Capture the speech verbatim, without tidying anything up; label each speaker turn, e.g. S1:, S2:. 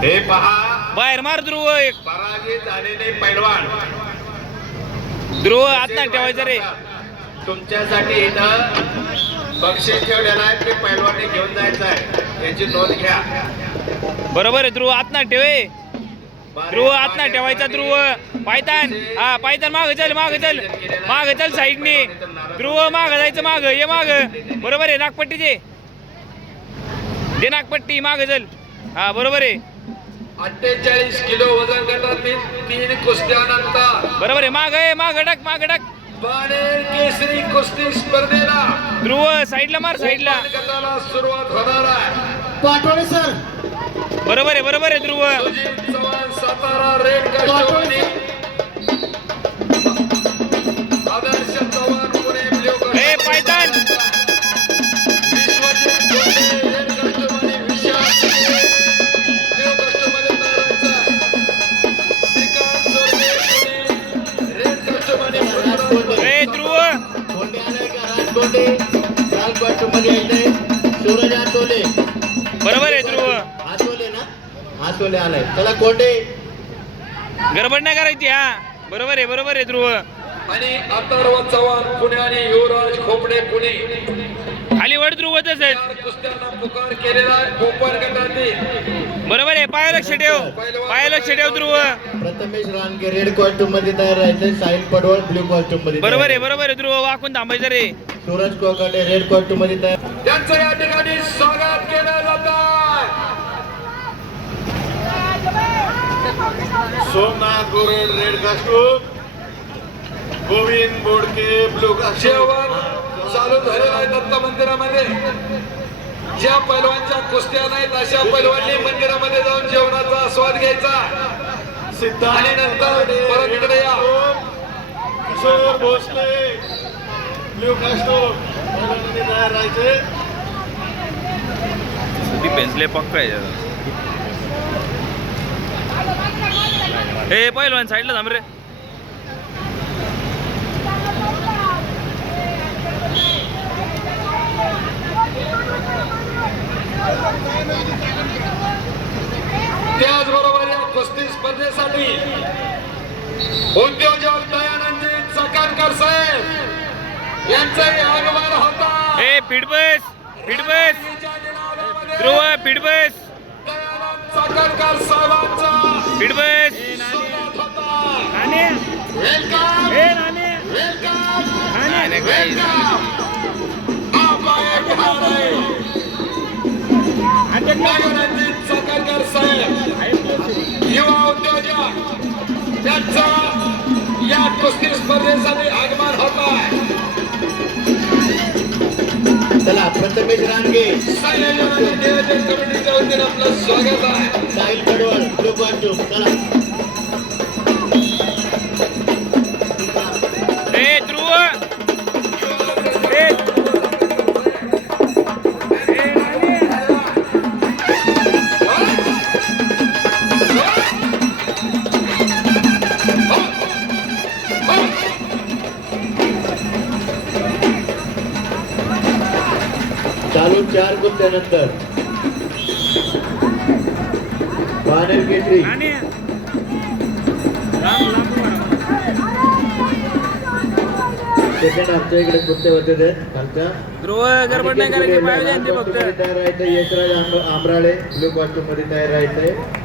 S1: हे पहा
S2: बाहेर मार ध्रुव एक
S1: पराजित झालेले पैलवान
S2: ध्रुव आत नाही ठेवायचं रे.
S1: तुमच्यासाठी इथं बक्षीस ठेवलेलं आहे ते पैलवानी घेऊन जायचं आहे त्याची नोंद घ्या.
S2: बरोबर आहे ध्रुव आत नाही ठेवे ध्रुव आत नाही ठेवायचा ध्रुव. पायतान हा पायतान माग चल माग चल माग चल साईडने ध्रुव माग जायचं माग ये माग. बरोबर आहे नागपट्टी दे दे नागपट्टी माग चल. हा बरोबर आहे
S1: अठ्ठेचाळीस किलो वजन गटातील तीन कुस्त्यानंतर
S2: बरोबर आहे माग आहे माग डक माग डक
S1: बाणेर केसरी कुस्ती स्पर्धेला
S2: ध्रुव साईडला मार साईडला
S1: गटाला सुरुवात होणार आहे.
S3: पाठवणे सर.
S2: बरोबर आहे बरोबर आहे ध्रुव.
S1: सुजित चव्हाण सातारा रेड कस्टमनी आदर्श चव्हाण पुणे ब्ल्यू कस्टमनी
S2: ए पायतान
S1: विश्वजित गोंडे रेड कस्टमनी विशाल ब्ल्यू कस्टमनी तारांचा श्रीकांत जोडे पुणे रेड कस्टमनी पुणे.
S2: ए ध्रुव
S3: कोंडे आलाय का? राजकोंडे लाल पट्टूमध्ये यायचंय. सूरज आतोले.
S2: बरोबर आहे ध्रुव.
S3: आतोले ना आतोले आलाय. चला कोंडे.
S2: गडबड नाही करायची. हा बरोबर आहे बरोबर आहे ध्रुव.
S1: आणि अथर्व चव्हाण पुणे आणि युवराज खोपडे पुणे
S2: खाली वड ध्रुव तसंच.
S1: चार कुस्त्यांना पुकार केलेला आहे कोपर गटातील.
S2: बरोबर आहे पाया लक्ष ठेव पाया लक्ष ठेव ध्रुव.
S3: प्रथमेश रानगे रेड कॉस्ट्यूम मध्ये तयार राहायचंय. साहिल पडवळ ब्ल्यू कॉस्ट्यूम मध्ये.
S2: बरोबर आहे बरोबर आहे ध्रुव वाकून थांबायचं रे.
S3: सूरज कोकाटे रेड कॉस्ट्यूम मध्ये तयार.
S1: त्यांचं या ठिकाणी स्वागत केलं जात आहे.
S4: Somnath Gored red costume, Govind Bodke blue
S1: जेवण चालू झालेलं आहे दत्त मंदिरामध्ये. ज्या पैलवानच्या कुस्त्या नाहीत अशा पैलवांनी मंदिरामध्ये जाऊन जेवणाचा आस्वाद घ्यायचा आणि नंतर परत इकडे या.
S4: किशोर भोसले ब्लू कास्टूम तयार राहायचे.
S2: पेन्सले पक्का आहे. हे पहिलवान साईडला थांब रे.
S1: त्याचबरोबर या कुस्ती स्पर्धेसाठी उद्योजक दयानंदजी चकानकर साहेब यांचंही आगमन होता.
S2: हे फिडबस फिडबस ध्रुव फिडबस
S1: दयानंद चकानकर साहेबांचा
S2: फिडबस
S1: वेलकम वेलकम वेलकम. आपला एक हार आहे दयानंदजी चकानकर साहेब युवा उद्योजक त्यांचा या कुस्ती स्पर्धेसाठी आगमन होत आहे.
S3: चला प्रथमेश रानगे
S1: संयोजन आणि नियोजन कमिटीच्या वतीने आपलं स्वागत आहे.
S3: साहिल पडवळ ब्ल्यू कॉस्ट्यूम. चला
S2: हे ध्रुव हे
S3: चालू चार कुस्त्यानंतर बाणेर केसरी सेकंड आमच्या इकडे कुस्ते होते ते खालच्या.
S2: ध्रुव गडबड नाही करायची पाहिजे ते फक्त.
S3: तयार राहायचं. यशराज आंब- आंबराळे ब्लू कॉस्ट्यूम मध्ये तयार राहायचंय.